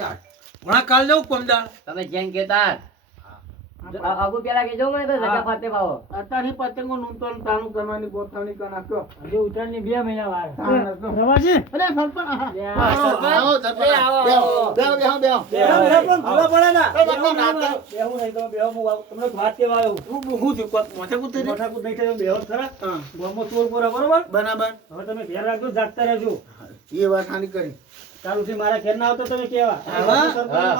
હમણાં કાલ જવું કોમદાર તમે જેમ કેતા આગુ પેલા કેજો મને તો રજા ફરતે પાવો અત્યારની પતંગો નૂંતો તાણું કરવાની ગોઠવણી કરી નાખ્યો હજુ ઉતરણની 2 મહિના વાર રવાજી અરે સરપંચ આવો સરપંચ એ વાત હાની કરી ચાલુ થી મારા ઘેર ના આવતો તમે કેવા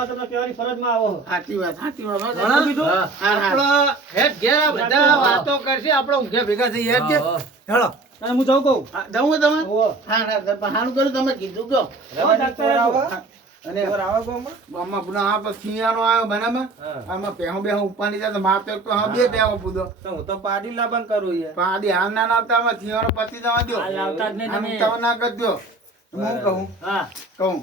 તમે કેવાની ફરજમાં આવો સાચી વાત આપણો હેડ ઘેર આ બધા વાતો કરશે આપણો ઊંઘે ભેગા થઈ હેડ કે હેડો અને હું જાઉં કહું જવું તમે હા હાનું કર્યું તમે કીધું કયો અને ગામમાં પુનઃ આ પછી શિયાળો આવ્યો બરાબર આમાં પહેો બેહો ઉપાડી જાય તો માર તો હા બે બેહો પૂદો હું તો પાડી લાબન કરું યાર પાડી હાલ ના આવતા આમાં શિયાળો પતી જવા દો લાવતા જ નહીં તમે તમે ના કરજો હું કહું હા કહું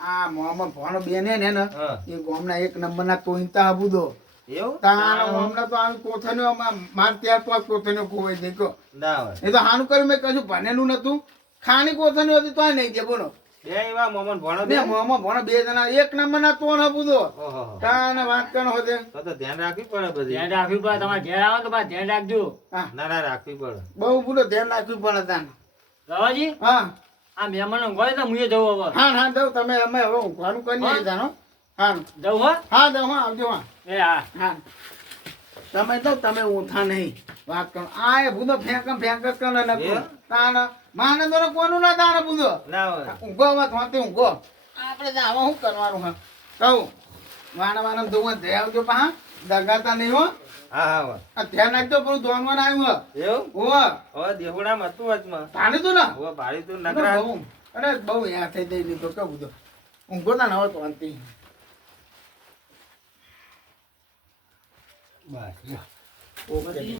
આ મોહમ્મદ ભણો બેને ને એ ગામના એક નંબરના તોઈતા બુદો એવું તાનો હમણાં તો આવી કોથળીઓ માર ત્યાર પાંચ કોથળીઓ ખોવાઈ ગઈ કહો ના હોય એ તો હાનું કર્યું મેં કશું ભણેલું નતું ખાની કોથળીઓ હતી તોય નહીં દે બોલો બે એવા મોમન ભણો બે મોહમ્મદ ભણો બે જણા એક નંબરના તોણ બુદો ઓહો તાને વાત કરનો હોતે તો ધ્યાન રાખવી પડે બધી ધ્યાન રાખવી પડે તમારે ઘેર આવો તો ધ્યાન રાખજો ના ના રાખવી પડે બહુ બુદો ધ્યાન રાખવું પડે તાને રવાજી હા આ મહેમાન ઊંઘાય તો મુએ જવું હવે હા હા જાઉં તમે અમે હવે ઊંઘવાનું કરી જાણો હા જવું હો હા જાઉં હા આવજો હા એ હા હા તમે તો તમે ઊંઠા નહીં વાત કરો આ એ બુદો ફેંક કરો ને તાણ માને તો કોનું ના તાણ બુદો ના હોય ઊંઘો હવે થોતી ઊંઘો આપણે તો આમાં શું કરવાનું હા કહું વાણા ધોવા ધ્યાન આવજો પા દગાતા નહીં હો હા હા હોય આ ધ્યાન રાખજો પેલું ધોવાનું આવ્યું એવું હો હવે દેહુડામાં હતું વચમાં તાણે તું ને હવે ભાડી તો અરે નકરા બહુ અરે બહુ યાદ થઈ જઈ લીધો કે બુધો ઊંઘો ના હવે તો અંતિ બસ ઓકે